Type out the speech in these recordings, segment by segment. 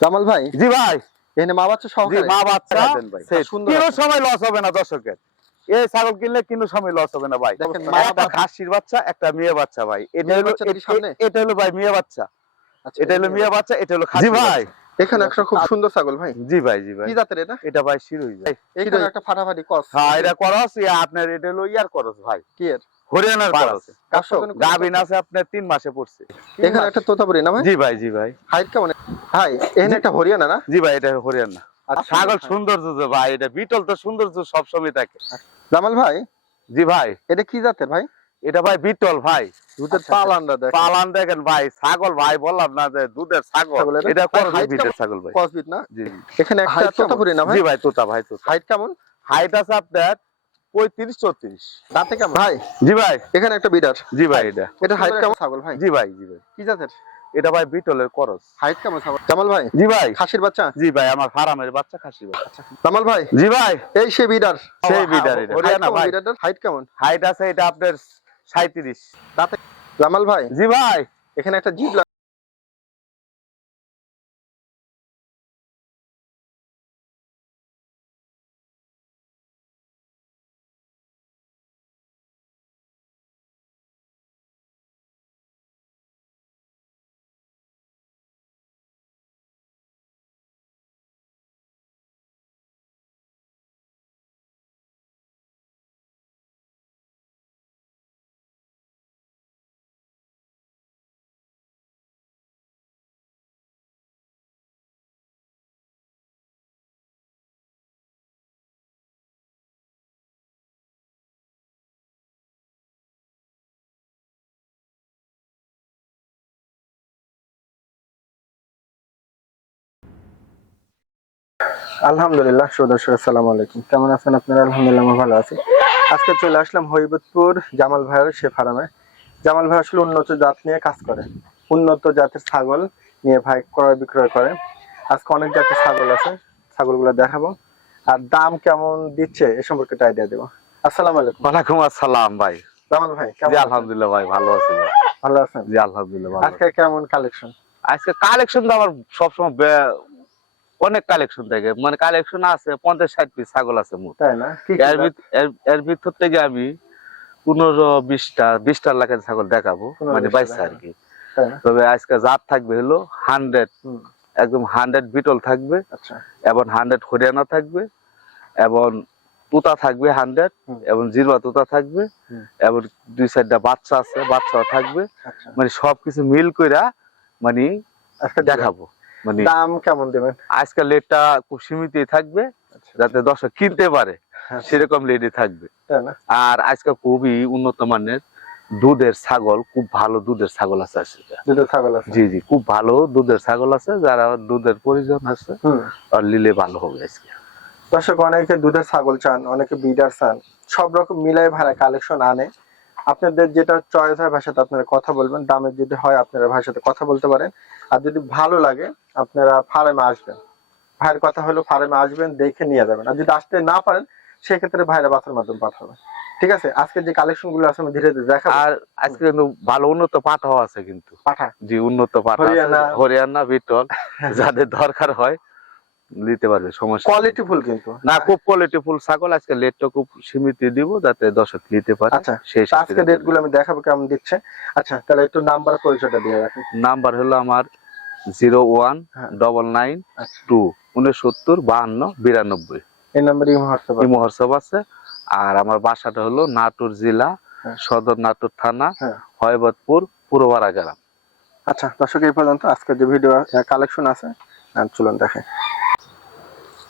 জামাল ভাই? জি ভাই। এখানে মা বাচ্চা সহকারে? মা বাচ্চা। কিনো সময় লস হবে না দর্শকের। এই ছাগল কিনলে কিনো সময় লস হবে না ভাই। মা একটা খাসির বাচ্চা একটা মেয়ে বাচ্চা ভাই। এটা হলো? এটা হলো ভাই মেয়ে বাচ্চা। আচ্ছা, এটা হলো মেয়ে বাচ্চা। এটা হলো খাসি ভাই। এখানে একটা খুব সুন্দর ছাগল ভাই। জি ভাই জি ভাই। কি জাতের এটা? এটা ভাই শিরোই ভাই। এখানে একটা ফাটাফাটি কস। হ্যাঁ এটা করস ইয়া আপনার এটা হলো ইয়ার করস ভাই। কি এর? হরিয়ানার করস। গাবিন আছে আপনার তিন মাসে পড়ছে। এখানে একটা তোতাপুরি না ভাই? জি ভাই জি ভাই। হাইট কেমন? ভাই এখানে একটা হরিয়ানা না? জি ভাই এটা হরিয়ানা। আর আচ্ছা, ছাগল হ্যাঁ। সৌন্দর্য যে ভাই এটা বিটল তো সৌন্দর্য সবসময় থাকে। জামাল ভাই? জি ভাই। এটা কি জাতের ভাই? এটা ভাই বিটল ভাই। দুধের আচ্ছা, পালানটা দেখ পালান দেখেন ভাই ছাগল ভাই বললাম না যে দুধের ছাগল। ছাগল এটা? এটা ভাই, করস height বিটের কেমন? ছাগল ভাই। কসবিট না? জি এখানে একটা তোতাপুরি না ভাই? জি ভাই তোতা ভাই তোতা। হাইট কেমন? হাইট আছে আপনার পঁয়ত্রিশ চৌত্রিশ। দাঁতে কেমন? ভাই। জি ভাই। এখানে একটা বিডার জি ভাই এটা। এটা হাইট কেমন? ছাগল ভাই? জি ভাই জি ভাই। কি জাতের? এটা ভাই বিটলের করস। হাইট কেমন জামাল ভাই? জি ভাই। খাসির বাচ্চা? জি ভাই আমার ফার্মের বাচ্চা খাসি বাচ্চা। জামাল ভাই? জি ভাই। এই সে বিডার। সেই বিডার এটা। ভাই। হাইট কেমন? হাইট আছে এটা আপনার সাঁত্রিশ তাতে জামাল ভাই? জি ভাই। এখানে একটা জিপ আলহামদুলিল্লাহ সুদর্শক আসসালামু আলাইকুম। কেমন আছেন আপনারা? আলহামদুলিল্লাহ আমরা ভালো আছি। আজকে চলে আসলাম হরিবতপুর জামাল ভাইয়ের সে ফার্মে জামাল ভাই আসলে উন্নত জাত নিয়ে কাজ করে। উন্নত জাতের ছাগল নিয়ে ভাই ক্রয় বিক্রয় করে। আজকে অনেক জাতের ছাগল আছে ছাগলগুলো দেখাবো। আর দাম কেমন দিচ্ছে এ সম্পর্কে একটা আইডিয়া দেবো। আসসালামু আলাইকুম। ওয়ালাইকুম আসসালাম ভাই। জামাল ভাই জি কেমন আলহামদুলিল্লাহ ভাই ভালো আছি ভালো আছেন? জি আলহামদুলিল্লাহ আজকে কেমন কালেকশন আজকে কালেকশন তো আমার সবসময় অনেক কালেকশন থাকে। মানে কালেকশন আছে পঞ্চাশ ষাট পিস ছাগল আছে মোট। এর ভিতর থেকে আমি পনেরো বিশটা বিশটা লাখের ছাগল দেখাবো মানে 20টা বাইশটা আর কি। তবে আজকে জাত থাকবে হলো হান্ড্রেড একদম হান্ড্রেড বিটল থাকবে। আচ্ছা। এবং হান্ড্রেড হরিয়ানা থাকবে। এবং তুতা থাকবে হান্ড্রেড এবং জিরবা তুতা থাকবে। এবং দুই চারটা বাচ্চা আছে বাচ্চাও থাকবে। আচ্ছা। মানে সবকিছু মিল কইরা মানে আজকে দেখাবো। মানে দাম কেমন দেবেন? আজকে লেটটা খুব সীমিতই থাকবে আচ্ছা। যাতে দর্শক কিনতে পারে হ্যাঁ। সেরকম লেডি থাকবে। আর আজকে খুবই উন্নত মানের দুধের ছাগল খুব ভালো দুধের ছাগল আছে ছাগল জি জি খুব ভালো দুধের ছাগল আছে যারা দুধের প্রয়োজন আছে আর নিলে ভালো হবে আজকে। দর্শক অনেকে দুধের ছাগল চান অনেকে বিডার চান সব রকম মিলাই ভাড়া কালেকশন আনে। আপনাদের যেটা চয়েস হয় ভাষাতে আপনারা কথা বলবেন দামের যদি হয় আপনারা ভাষাতে কথা বলতে পারেন। আর যদি ভালো লাগে আপনারা ফার্মে আসবেন। ভাইয়ের কথা হলো ফার্মে আসবেন দেখে নিয়ে যাবেন। আর যদি আসতে না পারেন সেক্ষেত্রে ভাইরা বাসের মাধ্যমে পাঠাবেন। ঠিক আছে? আজকে যে কালেকশনগুলো আছে আমি ধীরে ধীরে দেখাবো। আর আজকে কিন্তু ভালো উন্নত পাঠাও আছে কিন্তু। পাঠা। জি উন্নত পাঠা হরিয়ানা। হরিয়ানা বিটল যাদের দরকার হয় নিতে পারবে সমস্যা। কোয়ালিটি ফুল কিন্তু। না খুব কোয়ালিটি ফুল ছাগল আজকে লেটটা খুব সীমিত দিব যাতে দর্শক নিতে পারে। আচ্ছা সেই আজকে ডেটগুলো আমি দেখাবো কেমন দিচ্ছে। আচ্ছা তাহলে একটু নাম্বার পরিচয়টা দিয়ে রাখুন নাম্বার হলো আমার zero one. Double nine two উনসত্তর বাহান্ন বিরানব্বই। এই নাম্বারে হোয়াটসঅ্যাপ এই মহোৎসব আছে। আর আমার বাসাটা হলো নাটোর জেলা হ্যাঁ। সদর নাটোর থানা হ্যাঁ। হয়বতপুর পুরোপাড়া গ্রাম। আচ্ছা দর্শক এই পর্যন্ত আজকে যে ভিডিও কালেকশন আছে চলুন দেখে।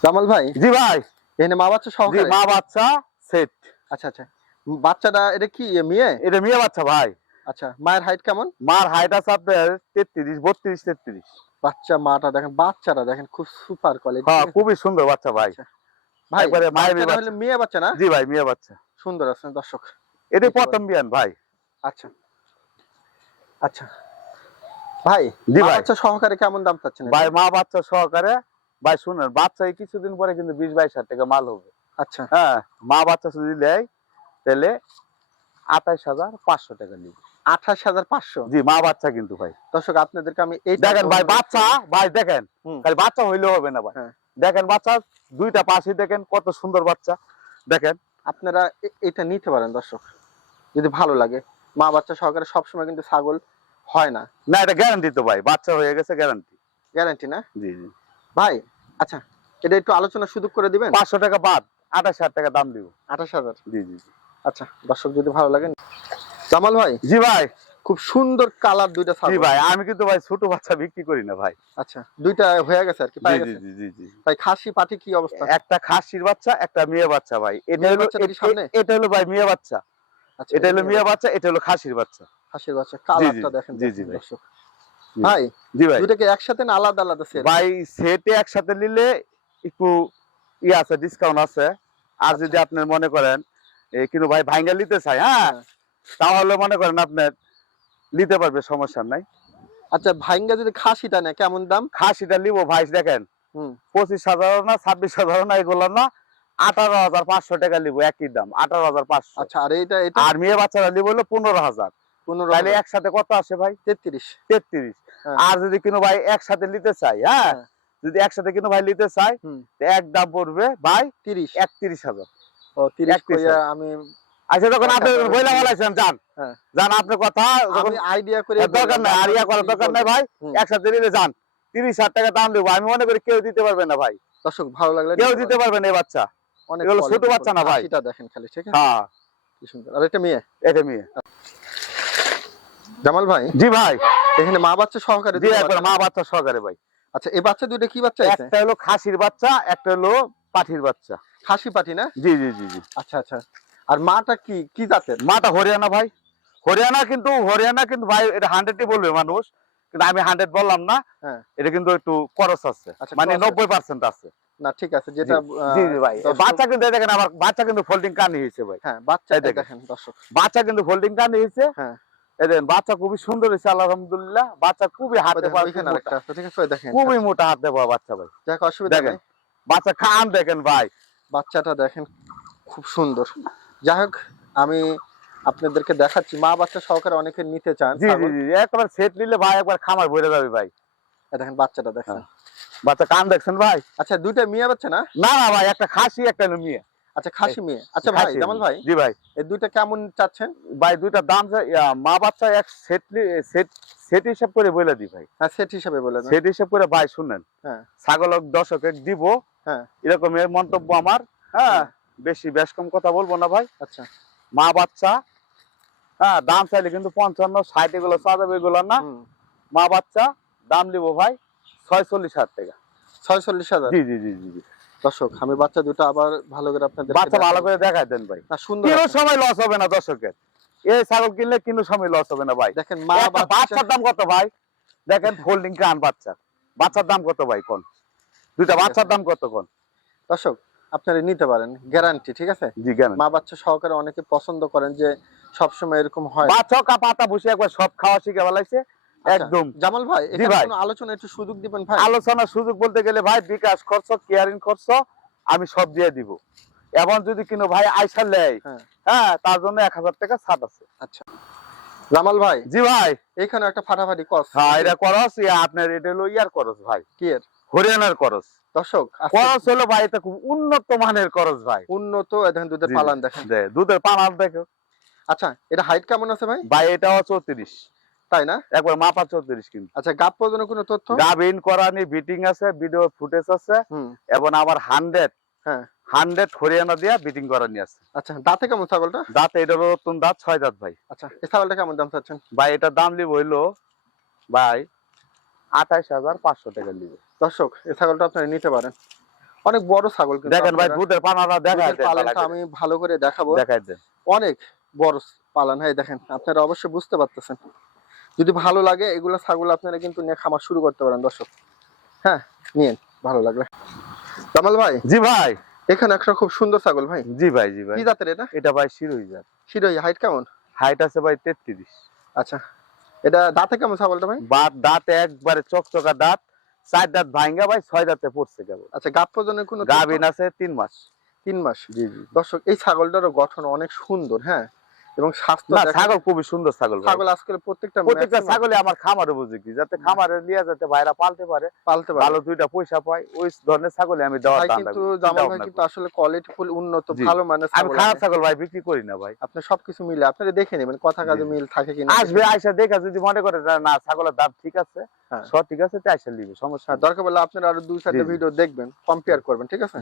জামাল ভাই? জি ভাই। এখানে মা বাচ্চা সহকারে। মা বাচ্চা সেট। আচ্ছা আচ্ছা। বাচ্চাটা এটা কি মেয়ে? এটা মেয়ে বাচ্চা ভাই। আচ্ছা মায়ের হাইট কেমন? মার হাইট আছে আপনার তেত্রিশ বত্রিশ তেত্রিশ। বাচ্চা মাটা দেখেন বাচ্চাটা দেখেন খুব সুপার কোয়ালিটি হ্যাঁ খুবই সুন্দর বাচ্চা ভাই। ভাই একবারে মায়ের। মেয়ে বাচ্চা না? জি ভাই মেয়ে বাচ্চা। সুন্দর আছে দর্শক। এটা প্রথম বিয়ান ভাই। আচ্ছা। আচ্ছা। ভাই জি ভাই। বাচ্চা সহকারে কেমন দাম চাচ্ছেন? ভাই মা বাচ্চা সহকারে ভাই শুনেন বাচ্চা কিছুদিন পরে কিন্তু বিশ বাইশ হাজার টাকা মাল হবে। আচ্ছা। হ্যাঁ মা বাচ্চা যদি দেয় তাহলে আঠাইশ হাজার পাঁচশো টাকা নিবে। আঠাশ হাজার পাঁচশো? জি মা বাচ্চা কিন্তু ভাই। দর্শক আপনাদেরকে আমি এই দেখেন ভাই বাচ্চা ভাই দেখেন খালি বাচ্চা হইলেও হবে না ভাই। হ্যাঁ। দেখেন বাচ্চা দুইটা পাশে দেখেন কত সুন্দর বাচ্চা। দেখেন। আপনারা এটা নিতে পারেন দর্শক যদি ভালো লাগে। মা বাচ্চা সহকারে সবসময় কিন্তু ছাগল হয় না। না এটা গ্যারান্টি তো ভাই বাচ্চা হয়ে গেছে গ্যারান্টি গ্যারান্টি না? জি জি। ভাই আচ্ছা এটা একটু আলোচনা সুযোগ করে দিবেন? পাঁচশো টাকা বাদ আঠাশ হাজার টাকা দাম দিব। আঠাশ হাজার? জি জি। আচ্ছা দর্শক যদি ভালো লাগে। জামাল ভাই? জি ভাই। খুব সুন্দর কালার দুইটা জি ভাই আমি কিন্তু ভাই ছোট বাচ্চা বিক্রি করি না ভাই। আচ্ছা দুইটা হয়ে গেছে আর কি পাই জি গেছে? জি জি জি। ভাই খাসি পাটি কি অবস্থা? একটা খাসির বাচ্চা একটা মেয়ে বাচ্চা ভাই। এটা হলো সামনে? এটা হলো ভাই মেয়ে বাচ্চা। আচ্ছা এটা হলো মেয়ে বাচ্চা। এটা হলো খাসির বাচ্চা। খাসির বাচ্চা কালারটা দেখেন জি, জি। দর্শক। ভাই জি ভাই। একসাথে না আলাদা আলাদা সেট ভাই সেটে একসাথে নিলে একটু ই আছে ডিসকাউন্ট আছে। আর আচ্ছা। যদি আপনি মনে করেন কিন্তু ভাই ভাঙ্গা নিতে চাই হ্যাঁ? হ্যাঁ। তাহলে মনে করেন আপনার নিতে পারবে সমস্যা নাই। আচ্ছা ভাইঙ্গা যদি খাসিটা নেয় কেমন দাম? খাসিটা নিবো ভাই দেখেন। হুম। পঁচিশ হাজার না ছাব্বিশ হাজার না এগুলো না আঠারো হাজার পাঁচশো টাকা নিবো একই দাম আঠারো হাজার পাঁচশো। আচ্ছা আর এইটা আর মেয়ে বাচ্চারা নিবো হলো পনেরো হাজার। পনেরো একসাথে কত আসে ভাই? তেত্রিশ। তেত্রিশ। আর যদি কোনো ভাই একসাথে নিতে চাই হ্যাঁ? হ্যাঁ। যদি একসাথে কোনো ভাই নিতে চাই এক দাম পড়বে ভাই তিরিশ। একত্রিশ হাজার। আমি আচ্ছা আপনি বইলা বলাইছেন যান হ্যাঁ। যান আপনার কথা আমি আইডিয়া করে দরকার নাই করার দরকার নাই ভাই। একসাথে নিলে যান তিরিশ হাজার টাকা দাম দেবো। আমি মনে করি কেউ দিতে পারবে না ভাই। দর্শক ভালো লাগলে কেউ দিতে পারবে না এই বাচ্চা। অনেক ছোট বাচ্চা না ভাই। খাসিটা দেখেন খালি ঠিক আছে? হ্যাঁ। কি সুন্দর। আর এটা মেয়ে? এটা মেয়ে। জামাল ভাই? জি ভাই। এখানে মা বাচ্চা সহকারে জি একবার মা বাচ্চা সহকারে ভাই। আচ্ছা এই বাচ্চা দুইটা কি বাচ্চা আছে? একটা হলো খাসির বাচ্চা একটা হলো পাঠির বাচ্চা। খাসি পাটি না? জি জি জি জি। আচ্ছা আচ্ছা। আর মাটা কি কি জাতের? মাটা হরিয়ানা ভাই। হরিয়ানা কিন্তু হরিয়ানা কিন্তু ভাই এটা হান্ড্রেডই বলবে মানুষ। কিন্তু আমি হান্ড্রেড বললাম না। হ্যাঁ। এটা কিন্তু একটু খরচ আছে। আচ্ছা, মানে নব্বই পার্সেন্ট আছে। না ঠিক আছে যেটা জি জি ভাই। বাচ্চা কিন্তু দেখেন আমার বাচ্চা কিন্তু ফোল্ডিং কানি হয়েছে ভাই। হ্যাঁ বাচ্চা দেখেন। দেখেন দর্শক। বাচ্চা কিন্তু ফোল্ডিং কানি হয়েছে। হ্যাঁ। দেখেন বাচ্চা খুবই সুন্দর হয়েছে আলহামদুলিল্লাহ। বাচ্চা খুবই হাতে খুবই মোটা হাতে পাওয়া বাচ্চা ভাই। দেখেন। বাচ্চা খান দেখেন ভাই। বাচ্চাটা দেখেন খুব সুন্দর। যাই হোক আমি আপনাদেরকে দেখাচ্ছি মা বাচ্চা সহকারে অনেকে নিতে চান জি জি জি একবার সেট নিলে ভাই একবার খামার ভরে যাবে ভাই। দেখেন বাচ্চাটা দেখেন। হ্যাঁ। বাচ্চা কান দেখছেন ভাই? আচ্ছা দুইটা মেয়ে বাচ্চা না? না না ভাই একটা খাসি একটা মেয়ে। আচ্ছা খাসি মেয়ে। আচ্ছা ভাই জামাল ভাই জি ভাই। এই দুইটা কেমন চাচ্ছেন? ভাই দুইটা দাম মা বাচ্চা এক সেট সেট সেট হিসাব করে বলে দি ভাই। হ্যাঁ সেট হিসাবে বলে দেন। সেট হিসাব করে ভাই শুনেন। হ্যাঁ। ছাগল দর্শকে দিব। হ্যাঁ। এরকম এর মন্তব্য আমার। হ্যাঁ। বেশি বেশ কম কথা বলব না ভাই। আচ্ছা। মা বাচ্চা হ্যাঁ দাম চাইলে কিন্তু পঞ্চান্ন ষাট এগুলো চাঁদাবে এগুলো না। মা বাচ্চা দাম দিব ভাই ছয়চল্লিশ হাজার টাকা। ছয়চল্লিশ হাজার? জি জি জি জি জি। দর্শক আমি বাচ্চা দুটো আবার ভালো করে আপনাদের বাচ্চা ভালো করে দেখাই দেন ভাই। সুন্দর কিনো সময় লস হবে না দর্শকের। এই ছাগল কিনলে কিনো সময় লস হবে না ভাই। দেখেন মা বাচ্চার দাম কত ভাই? দেখেন ফোল্ডিং কান বাচ্চা। বাচ্চার দাম কত ভাই কোন? দুইটা বাচ্চার দাম কত কোন? দর্শক আপনারা নিতে পারেন গ্যারান্টি ঠিক আছে? জি মা বাচ্চা সহকারে অনেকে পছন্দ করেন যে সবসময় এরকম হয়। বাচ্চা কা পাতা বসে একবার সব খাওয়া শিখে আচ্ছা, একদম। জামাল ভাই ভাই। আলোচনা একটু সুযোগ দিবেন ভাই? আলোচনার সুযোগ বলতে গেলে ভাই বিকাশ খরচ কেয়ারিং খরচ আমি সব দিয়ে দিব। এবং যদি কিনো ভাই আইসা লেয় হ্যাঁ। হ্যাঁ তার জন্য এক হাজার টাকা ছাড় আছে। আচ্ছা। জামাল ভাই জি ভাই। এখানে একটা ফাটাফাটি কস হ্যাঁ এটা ইয়া আপনার এটা হলো ইয়ার খরচ ভাই। কি এর? হরিয়ানার খরচ। দর্শক খরচ হলো ভাই এটা খুব উন্নত মানের খরচ ভাই। উন্নত দেখেন দুধের। পালান দেখেন। দুধের পানার দেখো। আচ্ছা এটা হাইট কেমন আছে ভাই? ভাই এটা চৌত্রিশ। তাই না? একবার মাপা চৌত্রিশ কিন্তু। আচ্ছা গাপ পর্যন্ত কোনো তথ্য? গাবিন করানি বিটিং আছে ভিডিও ফুটেজ আছে এবং আবার হান্ড্রেড হ্যাঁ। হান্ড্রেড হরিয়ানা দিয়া বিটিং করানি আছে। আচ্ছা দাঁতে কেমন ছাগলটা? দাঁত এটা হলো নতুন দাঁত ছয় দাঁত ভাই। আচ্ছা এই ছাগলটা কেমন দাম চাচ্ছেন? ভাই এটার দাম লিব হইল ভাই আঠাইশ হাজার পাঁচশো টাকা দর্শক এই ছাগলটা আপনারা নিতে পারেন। অনেক বড় ছাগল দেখেন ভাই দুধের পানাটা আমি ভালো করে দেখাবো। দেখাই দেন। অনেক বড় পালান। হ্যাঁ দেখেন আপনারা অবশ্যই বুঝতে পারতেছেন। যদি ভালো লাগে এগুলো ছাগল আপনারা কিন্তু নিয়ে খামার শুরু করতে পারেন দর্শক। হ্যাঁ নিন ভালো লাগবে জামাল ভাই জি ভাই। এখানে একটা খুব সুন্দর ছাগল ভাই। জি ভাই জি ভাই। কি জাতের এটা? এটা ভাই শিরোই যার শিরোই হাইট কেমন? হাইট আছে ভাই তেত্রিশ। আচ্ছা এটা দাঁতে কেমন ছাগলটা ভাই? বাট দাঁত একবারে চকচকা দাঁত চার দাঁত ভাঙ্গা ভাই ছয় দাঁতে পড়ছে কেবল। আচ্ছা গাপ পর্যন্ত কোনো গাভিন আছে তিন মাস। তিন মাস। জি জি। দর্শক এই ছাগলটারও গঠন অনেক সুন্দর হ্যাঁ? এবং স্বাস্থ্য ছাগল খুবই সুন্দর ছাগল। ছাগল আজকাল প্রত্যেকটা প্রত্যেকটা ছাগলে আমার খামারে উপযোগী। যাতে খামারে নিয়ে যাতে ভাইরা পালতে পারে পালতে পারে। ভালো দুইটা পয়সা পায় ওই ধরনের ছাগলে আমি দেওয়ার ভাই দাম কিন্তু। জামাল ভাই কিন্তু আসলে কোয়ালিটি ফুল উন্নত ভালো মানের আমি ছাগল খারাপ ছাগল ভাই বিক্রি করি না ভাই। আপনি সবকিছু মিলে আপনারা দেখে নেবেন কথা কাজে মিল থাকে কিনা। আসবে আইসা দেখা যদি মনে করে না ছাগলের দাম ঠিক আছে হ্যাঁ। সব ঠিক আছে নিবে সমস্যা হ্যাঁ দরকার আপনারা আরও দুই চারটা। ভিডিও দেখবেন কম্পেয়ার করবেন ঠিক আছে?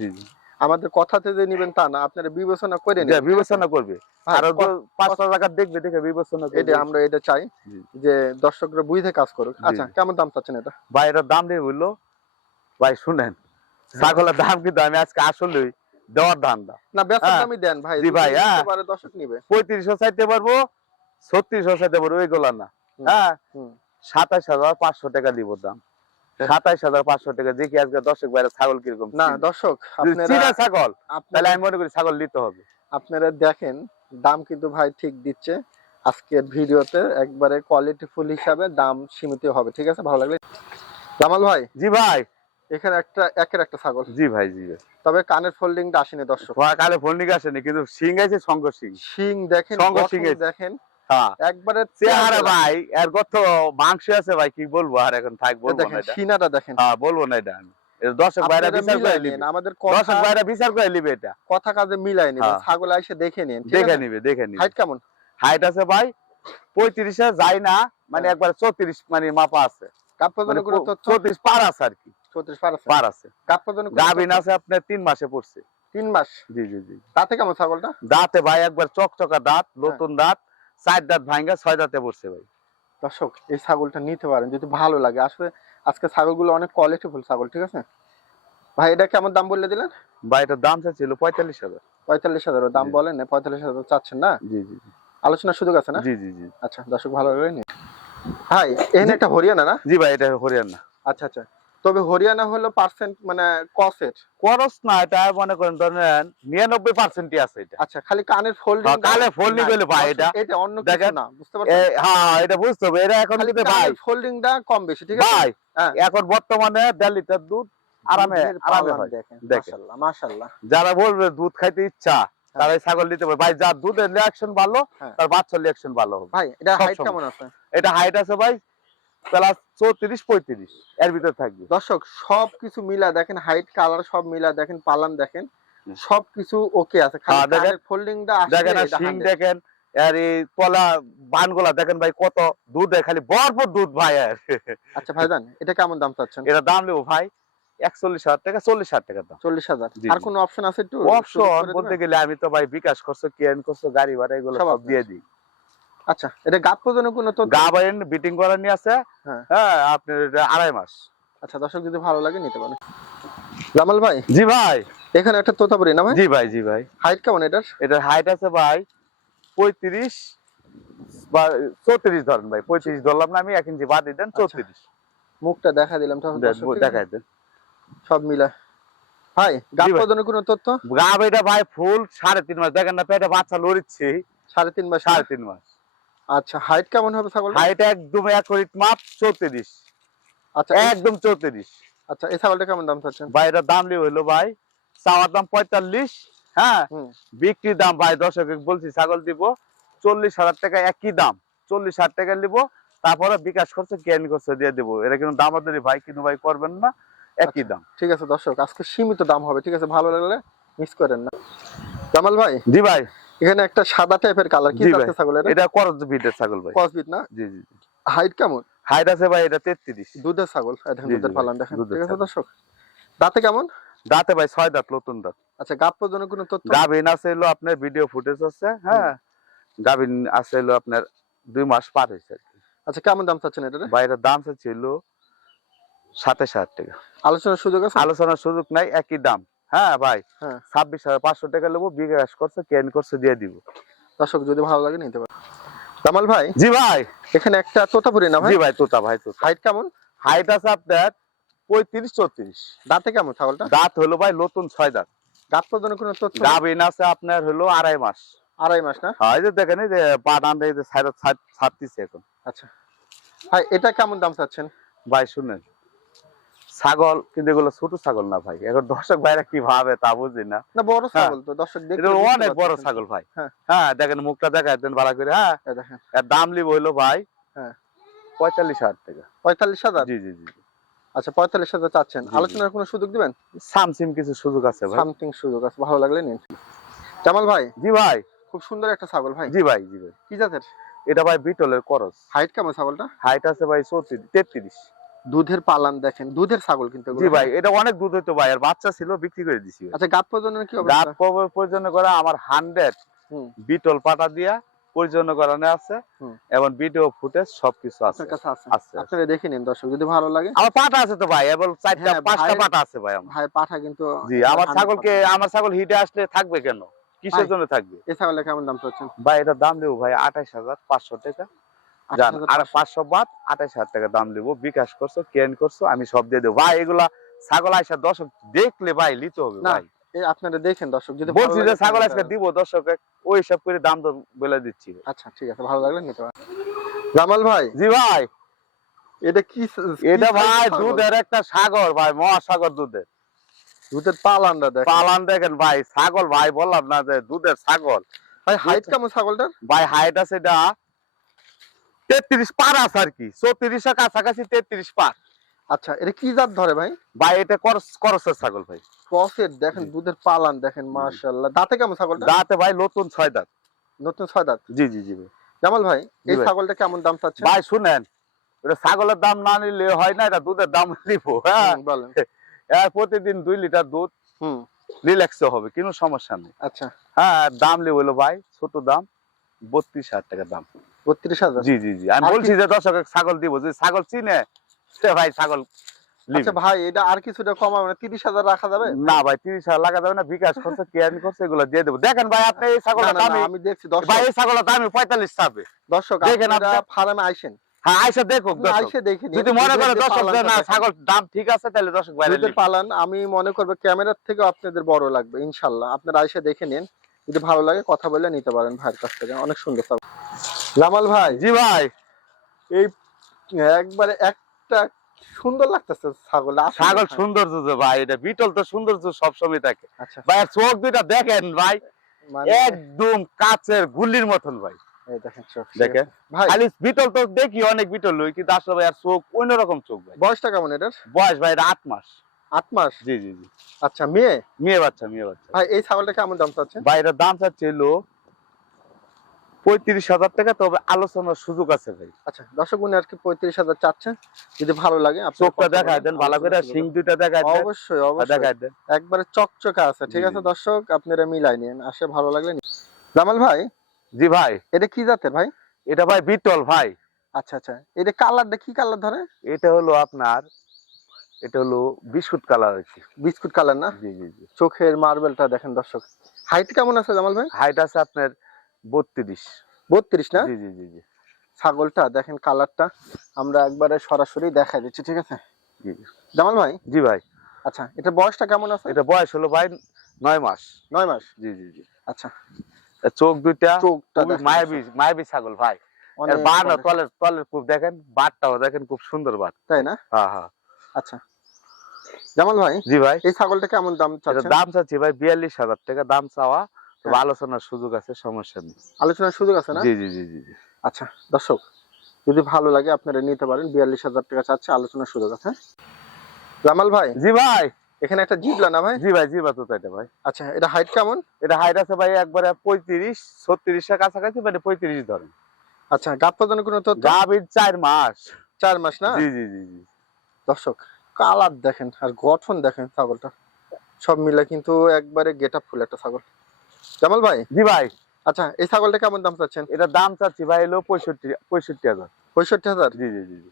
আমাদের কথাতে যে নিবেন তা না আপনারা বিবেচনা করে নেবেন বিবেচনা করবে। আর ক- পাঁচটা টাকা দেখবে দেখে বিবেচনা এটা আমরা এটা চাই যে দর্শকরা বুঝে কাজ করুক। আচ্ছা কেমন দাম চাচ্ছেন এটা? ভাই দাম দিয়ে বলল ভাই শুনেন ছাগলের দাম কিন্তু আমি আজকে আসলে দেওয়ার দাম দাম না হ্যাঁ। দামই দেন ভাই জি ভাই, হ্যাঁ। দর্শক নিবে। পঁয়ত্রিশশো চাইতে পারব ছত্রিশশো চাইতে পারব ওইগুলা না। হ্যাঁ। হুম। সাতাইশ হাজার পাঁচশো টাকা দিব দাম। সাতাইশ হাজার পাঁচশো টাকা দেখি আজকে দর্শক বাইরে ছাগল কীরকম না। দর্শক ছাগল তাহলে আমি মনে করি ছাগল নিতে হবে। আপনারা দেখেন দাম কিন্তু ভাই ঠিক দিচ্ছে। আজকের ভিডিওতে একবারে কোয়ালিটি ফুল হিসাবে দাম সীমিত হবে ঠিক আছে? ভালো লাগলে জামাল ভাই জি ভাই। এখানে একটা একের একটা ছাগল। জি ভাই জি তবে কানের ফোল্ডিংটা আসেনি দর্শক। ফোন নিকে আসেনি কিন্তু সিং আছে সঙ্গ সিং শিং দেখেন সঙ্গ গঠন শিং দেখেন। হ্যাঁ একবারে চেহারা ভাই এর কত মাংস আছে ভাই কি বলব? আর এখন থাক বলব না সিনাটা দেখেন। হ্যাঁ বলব না এটা আমি। দর্শক ভাইরা বিচার করে মিলাই আমাদের দর্শক ভাইরা বিচার করে নিবে এটা। কথা কাজে মিলাই নিন হ্যাঁ। ছাগল এসে দেখে নিন দেখে নিবে দেখে নিবে। হাইট কেমন? হাইট আছে ভাই পঁয়ত্রিশে যায় না মানে হ্যাঁ। একবার চৌত্রিশ মানে মাপা আছে। মানে চৌত্রিশ পার আছে আর কি। চৌত্রিশ পার আছে? পার গাভিন আছে আপনার তিন মাসে পড়ছে। তিন মাস? জি জি জি। তাতে কেমন ছাগলটা? দাঁতে ভাই একবার চকচকা দাঁত হ্যাঁ। নতুন দাঁত। চার দাঁত ভাঙ্গা ছয় দাঁতে পড়ছে ভাই। দর্শক এই ছাগলটা নিতে পারেন যদি ভালো লাগে। আসলে আজকে ছাগলগুলো অনেক কোয়ালিটিফুল ছাগল ঠিক আছে? ভাই এটা কেমন দাম বললে দিলেন? ভাই এটার দাম ছিল পঁয়তাল্লিশ হাজার। পঁয়তাল্লিশ হাজার দাম বলেন না পঁয়তাল্লিশ হাজার চাচ্ছেন না? জি জি। আলোচনার সুযোগ আছে না? জি জি জি। আচ্ছা দর্শক ভালো ভাই এখানে একটা হরিয়ানা না? জি ভাই এটা হরিয়ানা। আচ্ছা আচ্ছা। তবে হরিয়ানা হলো পার্সেন্ট মানে কসের খরচ না এটা মনে করেন ধরেন নিরানব্বই পার্সেন্টই আছে এটা। আচ্ছা খালি কানের ফোল্ডিং হ্যাঁ, কানে folding হলে ভাই এটা। এটা অন্য কিছু না বুঝতে পারছেন? হ্যাঁ এটা বুঝতে হবে এটা এখন ভাই। ফোল্ডিংটা কম বেশি ঠিক আছে? ভাই হ্যাঁ। এখন বর্তমানে দেড় লিটার দুধ আরামে আরামে হয়। দেখেন। মাশাআল্লাহ মাশাআল্লাহ। যারা বলবে দুধ খাইতে ইচ্ছা তারা ছাগল নিতে পারে। ভাই যার দুধের রিয়াকশন ভালো হ্যাঁ। তার বাচ্চার রিয়াকশন ভালো হবে। ভাই এটা হাইট কেমন আছে? এটা হাইট আছে ভাই প্লাস চৌত্রিশ পঁয়ত্রিশ এর ভিতর থাকবে। দর্শক সব কিছু মিলা দেখেন হাইট কালার সব মিলা দেখেন পালান দেখেন ওকে আছে। হ্যাঁ, দেখেন। ফোল্ডিংটা দেখেন আর এটা শিং 100 দেখেন আর এই বানগুলা দেখেন ভাই কত দুধ দেয় খালি ভরপুর দুধ ভাই আর। আচ্ছা ভাইজান এটা কেমন দাম চাচ্ছেন? এটা দাম নেব ভাই একচল্লিশ হাজার টাকা চল্লিশ হাজার টাকা দাম। চল্লিশ হাজার। আর কোনো অপশন আছে একটু? অপশন বলতে গেলে আমি তো ভাই বিকাশ করছ কেন করছ গাড়ি ভাড়া এগুলো সব দিয়ে দিই। আচ্ছা এটা গাপ পর্যন্ত কোনো তো গা বাইন বিটিং করার নিয়ে আছে। হ্যাঁ। হ্যাঁ আপনার এটা আড়াই মাস। আচ্ছা দর্শক যদি ভালো লাগে নিতে পারেন। জামাল ভাই জি ভাই। এখানে একটা তোতাপুরি না ভাই? জি ভাই জি ভাই। হাইট কেমন এটার? এটার হাইট আছে ভাই পঁয়ত্রিশ বা চৌত্রিশ ধরেন ভাই পঁয়ত্রিশ ধরলাম না আমি এক ইঞ্চি বাদ দেন আচ্ছা। চৌত্রিশ। মুখটা দেখা দিলাম? দেখাই দেন। সব মিলা। ভাই ভাই। পর্যন্ত কোনো তথ্য? গা বেটা ভাই ফুল সাড়ে তিন মাস। দেখেন না পেটে বাচ্চা লড়িচ্ছে। সাড়ে তিন মাস। সাড়ে তিন মাস। আচ্ছা হাইট কেমন হবে ছাগল হাইট একদম এক মাপ চৌত্রিশ। আচ্ছা একদম চৌত্রিশ। আচ্ছা এই ছাগলটা কেমন দাম চাচ্ছেন? ভাই এটার দাম লিয়ে হইল ভাই চাওয়ার দাম পঁয়তাল্লিশ হ্যাঁ? বিক্রির দাম ভাই দর্শক বলছি ছাগল দিব চল্লিশ হাজার টাকা একই দাম। চল্লিশ হাজার টাকা নিব তারপরে বিকাশ করছে জ্ঞান করছে দিয়ে দেবো। এটা কিন্তু দামাদারি ভাই কিন্তু ভাই করবেন না একই আচ্ছা। দাম। ঠিক আছে দর্শক আজকে সীমিত দাম হবে ঠিক আছে? ভালো লাগলে মিস করেন না। জামাল ভাই? জি ভাই। এখানে একটা সাদা টাইপের কালার কি জাতের ছাগল এটা এটা করজ ভিটের ছাগল ভাই। কসবিট না? জি জি হাইট কেমন? হাইট আছে ভাই এটা তেত্রিশ। দুধের ছাগল জি দুধের ভাই, পালান দেখেন। ঠিক আছে দর্শক দাঁতে কেমন? দাঁতে ভাই ছয় দাঁত নতুন দাঁত। আচ্ছা গাপ পর্যন্ত কোনো তথ্য? গাভিন আছে হলো আপনার ভিডিও ফুটেজ আছে হ্যাঁ? গাভিন আছে হলো আপনার দুই মাস পার হয়েছে আচ্ছা কেমন দাম চাচ্ছেন এটা বাইরের দাম ছিল সাতাশ হাজার টাকা। আলোচনার সুযোগ আছে? আলোচনার সুযোগ নাই একই দাম। হ্যাঁ ভাই হ্যাঁ। ছাব্বিশ হাজার পাঁচশো টাকা নেব বিকাশ করছে কেন করছে দিয়ে দিব। দর্শক যদি ভালো লাগে নিতে পারেন। জামাল ভাই জি ভাই। এখানে একটা তোতাপুরি না ভাই? জি ভাই তোতা ভাই তোতা। হাইট কেমন? হাইট আছে আপনার পঁয়ত্রিশ চৌত্রিশ। দাঁতে কেমন ছাগলটা? দাঁত হলো ভাই নতুন ছয় দাঁত। গাপ পর্যন্ত কোনো তথ্য গাভিন আছে আপনার হলো আড়াই মাস। আড়াই মাস না? হয় যে দেখেন এই যে ডান এই যে ছাড়তিছে এখন। আচ্ছা। ভাই এটা কেমন দাম চাচ্ছেন? ভাই শুনেন। ছাগল কিন্তু এগুলো ছোট ছাগল না ভাই। এখন দর্শক ভাইরা কি ভাবে তা বুঝি না। বড় হ্যাঁ। ছাগল তো দর্শক অনেক বড় ছাগল ভাই। হ্যাঁ। হ্যাঁ দেখেন মুখটা দেখায় দেন ভালো করে হ্যাঁ। দেখেন। দাম লিব হইল ভাই হ্যাঁ। পঁয়তাল্লিশ হাজার টাকা। পঁয়তাল্লিশ হাজার? জি জি জি আচ্ছা পঁয়তাল্লিশ হাজার চাচ্ছেন। আলোচনার কোনো সুযোগ দিবেন? সামসিম কিছু সুযোগ আছে ভাই। সামথিং সুযোগ আছে ভালো লাগলে নিন। জামাল ভাই জি ভাই। খুব সুন্দর একটা ছাগল ভাই। জি ভাই জি ভাই। কি জাতের? এটা ভাই বিটলের করস। হাইট কেমন ছাগলটা? হাইট আছে ভাই চৌত্রিশ তেত্রিশ। দুধের পালান দেখেন দুধের ছাগল কিন্তু জি ভাই এটা অনেক দুধ হইতো ভাই আর বাচ্চা ছিল বিক্রি করে দিছি আচ্ছা গাত প্রজননের কি গাত পর্যন্ত করা আমার হান্ড্রেড। হুম। বিটল পাটা দিয়া পরিচালন করানো আছে এবং ভিডিও ফুটেজ সবকিছু আছে। আছে। আছে। আপনারা দেখে নিন দর্শক যদি ভালো লাগে। আমার পাটা আছে তো ভাই এবং চারটা হ্যাঁ, পাঁচটা পাটা আছে ভাই আমার। ভাই পাঠা কিন্তু জি আমার ছাগলকে আমার ছাগল হিটে আসলে থাকবে কেন? কিসের জন্য থাকবে? এই ছাগলের কেমন দাম চাচ্ছেন? ভাই এটার দাম দেবো ভাই আঠাইশ হাজার পাঁচশো টাকা। জান আর পাঁচশো বাদ আঠাইশ হাজার টাকা দাম দেবো বিকাশ করছ কেন করছ আমি সব দিয়ে দেবো। ভাই এগুলা ছাগল আইসা দর্শক দেখলে ভাই নিতে হবে ভাই। আপনারা দেখেন দর্শক যদি বলছি যে ছাগল আজকে দিব দর্শক ওই হিসাব করে দাম তো বলে দিচ্ছি। আচ্ছা ঠিক আছে ভালো লাগলে নিতে পারেন। জামাল ভাই জি ভাই। এটা কি কি এটা ভাই দুধের একটা সাগর ভাই মহাসাগর দুধের। দুধের পালানটা দেখেন। পালান দেখেন ভাই ছাগল ভাই বললাম না যে দুধের ছাগল। ভাই হাইট কেমন ছাগলটার? ভাই হাইট আছে এটা তেত্রিশ পার আছে আর কি। চৌত্রিশের কাছাকাছি তেত্রিশ পার। আচ্ছা এটা কি জাত ধরে ভাই? ভাই এটা করস করসের ছাগল ভাই। ক্রসের দেখেন দুধের পালান দেখেন মাশাআল্লাহ। দাঁতে কেমন ছাগলটা? দাঁতে ভাই নতুন ছয় দাঁত। নতুন ছয় দাঁত? জি জি জি ভাই। জামাল ভাই এই ছাগলটা কেমন দাম চাচ্ছেন? ভাই শুনেন এটা ছাগলের দাম না নিলে হয় না এটা দুধের দাম নিব হ্যাঁ? বলেন। এর প্রতিদিন দুই লিটার দুধ হুম। রিল্যাক্সে হবে কোনো সমস্যা নেই। আচ্ছা। হ্যাঁ দাম লিব হলো ভাই ছোট দাম বত্রিশ হাজার টাকা দাম। বত্রিশ হাজার। জি জি জি। আমি বলছি যে দর্শক ছাগল দিব যদি ছাগল চিনে সে ভাই ছাগল আচ্ছা ভাই এটা আর কিছুটা কমা মানে তিরিশ হাজার রাখা যাবে? না ভাই তিরিশ হাজার লাগা যাবে না। বিকাশ করছে কেয়ার করছে এগুলো দিয়ে দেবো। দেখেন ভাই আপনি এই ছাগল না, না, না, আমি দেখছি ভাই এই ছাগলের দামি পঁয়তাল্লিশ চাবে দর্শক দেখেন আপনারা ফার্মে আইসেন। হ্যাঁ আইসা দেখুক দর্শক। আইসে দেখে যদি মনে করে দর্শক না ছাগল দাম ঠিক আছে তাহলে দর্শক পালান আমি মনে করব ক্যামেরার থেকেও আপনাদের বড় লাগবে ইনশাল্লাহ। আপনারা আইসে দেখে নিন। যদি ভালো লাগে কথা বলে নিতে পারেন ভাইয়ের কাছ থেকে। অনেক সুন্দর জামাল ভাই জি ভাই। এই একবারে একটা সুন্দর লাগতেছে ছাগল ছাগল ভাই। সৌন্দর্য যে ভাই এটা বিটল তো সৌন্দর্য সবসময় থাকে। আচ্ছা। ভাই আর চোখ দুইটা দেখেন ভাই মানে একদম কাচের গুল্লির মতন ভাই। এই দেখেন ভাই খালি বিটল তো দেখি অনেক বিটল হই কিন্তু আসলে ভাই আর চোখ অন্যরকম চোখ ভাই। বয়সটা কেমন এটার? বয়স ভাই এটা আট মাস। আট মাস? জি জি জি। আচ্ছা মেয়ে? মেয়ে বাচ্চা মেয়ে বাচ্চা। ভাই এই ছাগলটা কেমন দাম চাচ্ছেন? ভাই দাম চাচ্ছে হলো পঁয়ত্রিশ হাজার টাকা তবে আলোচনার সুযোগ আছে ভাই। আচ্ছা দর্শক আর কি পঁয়ত্রিশ হাজার যদি ভালো লাগে চোখটা বলেন, দেন ভালো করে সিং দুইটা দেখায় অবশ্যই অবশ্যই। দেন। একবারে চকচকে আছে ঠিক আছে দর্শক? আপনারা মিলাই নিন আসে ভালো লাগলে জামাল ভাই? জি ভাই। এটা কি জাতের ভাই? এটা ভাই বিটল ভাই। আচ্ছা আচ্ছা। এটা কালারটা কি কালার ধরে? এটা হলো আপনার এটা হলো বিস্কুট কালার কি। বিস্কুট কালার না? জি জি জি। চোখের মার্বেলটা দেখেন দর্শক। হাইট কেমন আছে জামাল ভাই? হাইট আছে আপনার বত্রিশ। বত্রিশ না? জি জি জি জি। ছাগলটা দেখেন কালারটা আমরা একবারে সরাসরি দেখাই দিচ্ছি ঠিক আছে? জি। জামাল ভাই? জি ভাই। আচ্ছা এটা বয়সটা কেমন আছে? এটা বয়স হলো ভাই নয় মাস। নয় মাস? জি জি জি। আচ্ছা। চোখ দুইটা চোখটা মায়াবী মায়াবী ছাগল ভাই। এর অনেক বান তলের তলের খুব দেখেন বাটটাও দেখেন খুব সুন্দর বাট তাই না? হ্যাঁ হ্যাঁ। আচ্ছা। জামাল ভাই জি ভাই। এই ছাগলটা কেমন দাম দাম চাচ্ছি ভাই বিয়াল্লিশ হাজার টাকা দাম চাওয়া। আলোচনার সুযোগ আছে সমস্যা নেই। আলোচনার সুযোগ আছে না? জি জি জি জি। আচ্ছা দর্শক যদি ভালো লাগে আপনারা নিতে পারেন বিয়াল্লিশ হাজার টাকা চাচ্ছে আলোচনার সুযোগ আছে হ্যাঁ? জামাল ভাই জি ভাই। এখানে একটা জিবলা না ভাই? জি ভাই তো এটা ভাই। আচ্ছা এটা হাইট কেমন? এটা হাইট আছে ভাই একবারে পঁয়ত্রিশ ছত্রিশের কাছাকাছি মানে পঁয়ত্রিশ ধরেন। আচ্ছা গাপ পর্যন্ত কোনো তথ্য? গাভীর চার মাস। চার মাস না? জি জি জি জি। দর্শক কালার দেখেন আর গঠন দেখেন ছাগলটা। সব মিলে কিন্তু একবারে গেট আপ ফুল একটা ছাগল। জামাল ভাই? জি ভাই। আচ্ছা এই ছাগলটা কেমন দাম চাচ্ছেন? এটার দাম চাচ্ছি ভাই হলো পঁয়ষট্টি পঁয়ষট্টি হাজার। পঁয়ষট্টি হাজার? জি জি জি জি।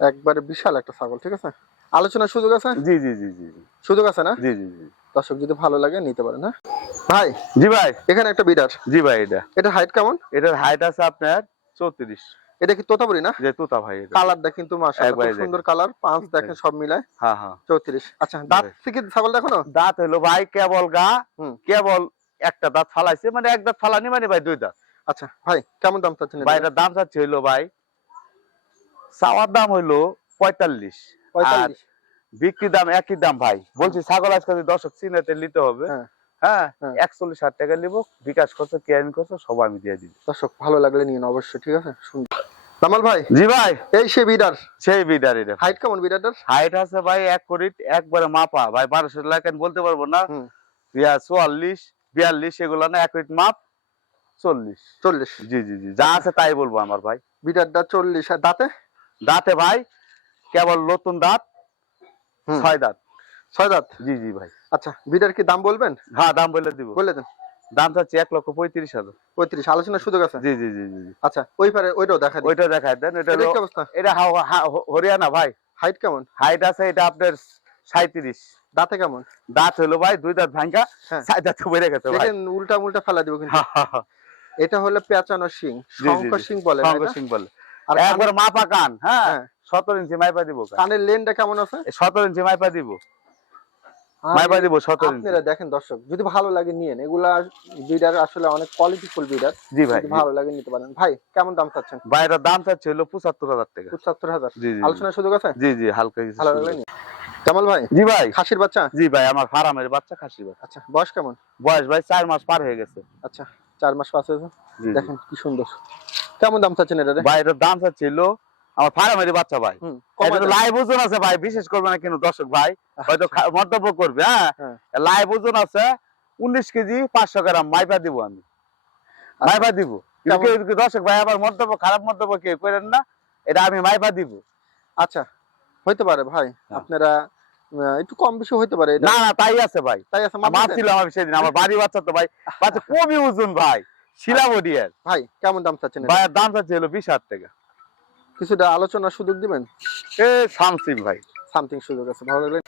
একবারে বিশাল একটা ছাগল ঠিক আছে? আলোচনার সুযোগ আছে? জি জি জি জি সুযোগ আছে না? জি জি জি। দর্শক যদি ভালো লাগে নিতে পারেন হ্যাঁ ভাই জি ভাই। এখানে একটা বিডার জি ভাই এটা। এটা হাইট কেমন? এটার হাইট আছে আপনার চৌত্রিশ। এটা কি তোতাপুরি না? যে তোতা ভাই এটা। কালারটা কিন্তু মাশাআল্লাহ খুব সুন্দর কালার পাঁচ দেখেন সব মিলায়। হ্যাঁ হ্যাঁ। চৌত্রিশ। আচ্ছা দাঁত থেকে ছাগল দেখো না দাঁত হলো ভাই কেবল গা হুম। কেবল একটা দাঁত ফালাইছে মানে এক দাঁত ফালানি মানে ভাই দুই দাঁত। আচ্ছা ভাই কেমন দাম চাচ্ছেন ভাই এটা? দাম চাচ্ছে হইল ভাই চাওয়ার দাম হইল পঁয়তাল্লিশ। পঁয়তাল্লিশ। বিক্রি দাম একই দাম ভাই। বলছি ছাগল আজকে যদি দর্শক চিনাতে নিতে হবে হ্যাঁ। হ্যাঁ হ্যাঁ। একচল্লিশ হাজার টাকা নিবো বিকাশ করছ কেয়ারিং করছ সব আমি দিয়ে দিবি। দর্শক ভালো লাগলে নিন অবশ্যই ঠিক আছে? কামাল ভাই জি ভাই। এই সে বিডার? সেই বিডার এটা। হাইট কেমন বিডারটার? হাইট আছে ভাই এক কোটি একবারে মাপা। ভাই বারোশো লাখ বলতে পারব না। চুয়াল্লিশ বিয়াল্লিশ এগুলো না এক মাপ চল্লিশ। চল্লিশ। জি জি জি যা আছে তাই বলব আমার ভাই। বিডারটা চল্লিশ আর দাঁতে? দাঁতে ভাই কেবল নতুন দাঁত ছয় দাঁত। ছয় দাঁত? জি জি ভাই। আচ্ছা বিটার কি দাম বলবেন? হ্যাঁ দাম বলে দিব। বলে দেন। দাম চাচ্ছি এক লক্ষ পঁয়ত্রিশ হাজার। পঁয়ত্রিশ আলোচনার সুযোগ আছে? জি জি জি জি। আচ্ছা ওই পারে ওইটাও দেখা ওইটা দেখায় দেন এটা অবস্থা? এটা হরিয়ানা ভাই। হাইট কেমন? হাইট আছে এটা আপনার সাঁত্রিশ দাঁতে কেমন? দাঁত হলো ভাই দুই দাঁত ভাঙ্গা হ্যাঁ। দাঁত বেড়ে গেছে ভাই। দেখেন উল্টা উল্টা ফেলা দিব কিন্তু। এটা হলো পেঁচানো শিং। জি। শিং বলে এটা? সিং বলে। আর একবার মাপা কান হ্যাঁ? হ্যাঁ। সতেরো ইঞ্চি মাইপা দিব কান। কানের লেনটা কেমন আছে? সতেরো ইঞ্চি মাইপা দিব। মাইপা দিব সতেরো ইঞ্চি। আপনারা দেখেন দর্শক যদি ভালো লাগে নিয়েন এগুলা বিডার আসলে অনেক কোয়ালিটিফুল বিডার জি ভাই ভালো লাগে নিতে পারেন। ভাই কেমন দাম চাচ্ছেন? ভাই এটার দাম চাচ্ছে হলো পঁচাত্তর হাজার টাকা। পঁচাত্তর হাজার। জি জি আলোচনার সুযোগ আছে? জি জি হালকা কিছু ভালো। নিন। কামাল ভাই? জি ভাই। খাসির বাচ্চা? জি ভাই আমার ফার্মের বাচ্চা খাসি ভাই আচ্ছা বয়স কেমন? বয়স ভাই চার মাস পার হয়ে গেছে। আচ্ছা চার মাস পাঁচ হয়েছে। দেখেন কি সুন্দর। কেমন দাম চাচ্ছেন এটা ভাই এটার দাম চাচ্ছিল আমার ফার্মের বাচ্চা ভাই। লাইভ ওজন আছে ভাই বিশেষ করবে না কিন্তু দর্শক ভাই। হয়তো আচ্ছা। মন্তব্য করবে হ্যাঁ? হ্যাঁ। লাইভ ওজন আছে উনিশ কেজি পাঁচশো গ্রাম মাইপা দিব আমি। মাইপা দিব। আচ্ছা। দর্শক ভাই আবার মন্তব্য খারাপ মন্তব্য কেউ করেন না এটা আমি মাইপা দিব। আচ্ছা। হইতে পারে ভাই হ্যাঁ। আপনারা একটু কম বেশি হইতে পারে না না তাই আছে ভাই। তাই আছে মাপ ছিল আমার সেদিন আমার বাড়ি বাচ্চা তো ভাই। বাচ্চা কবি ওজন ভাই শিলা বডিয়ার ভাই কেমন দাম চাচ্ছেন এটা? ভাইয়ের দাম চাচ্ছে হলো বিশ হাজার টাকা। কিছুটা আলোচনার সুযোগ দিবেন? এ সামথিং ভাই। সামথিং সুযোগ আছে ভালো লাগলে।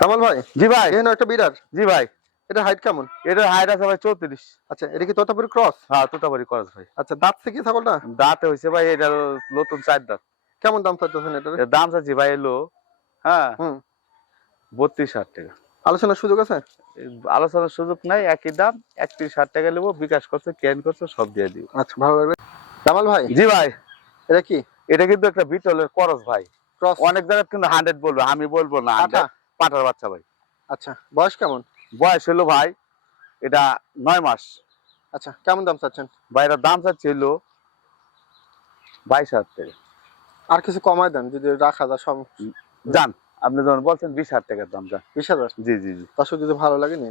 কামাল ভাই জি ভাই। এখানে একটা বিড়ার জি ভাই। এটা হাইট কেমন? এটার হাইট আছে ভাই চৌত্রিশ। আচ্ছা এটা কি তোতাপুরি ক্রস হ্যাঁ তোতাবাড়ি ক্রস ভাই। আচ্ছা দাঁত থেকে ছাগলটা? দাঁতে হয়েছে ভাই এটার নতুন চার দাঁত। কেমন দাম চাচ্ছেন এটার? দাম চাচ্ছি ভাই এলো হ্যাঁ হুম। বত্রিশ হাজার টাকা। আলোচনার সুযোগ আছে? আলোচনার সুযোগ নাই একই দাম একত্রিশ হাজার টাকা নেব বিকাশ করছে ক্যান করছে সব দিয়ে দিব। আচ্ছা ভালো লাগবে। কামাল ভাই জি ভাই। এটা কি? এটা কিন্তু একটা বিটলের করস ভাই। ক্রস। অনেক জায়গায় কিন্তু হান্ড্রেড বলব আমি বলব না আটা 100 পাঠার বাচ্চা ভাই। আচ্ছা বয়স কেমন? বয়স হলো ভাই এটা নয় মাস। আচ্ছা কেমন দাম চাচ্ছেন? ভাই এটার দাম চাচ্ছে হলো বাইশ হাজার টাকা। আর কিছু কমায় দেন যদি রাখা যায় সব যান আপনি যখন বলছেন বিশ হাজার টাকার দাম যা বিশ হাজার? জি জি জি। দর্শক যদি ভালো লাগে নিন।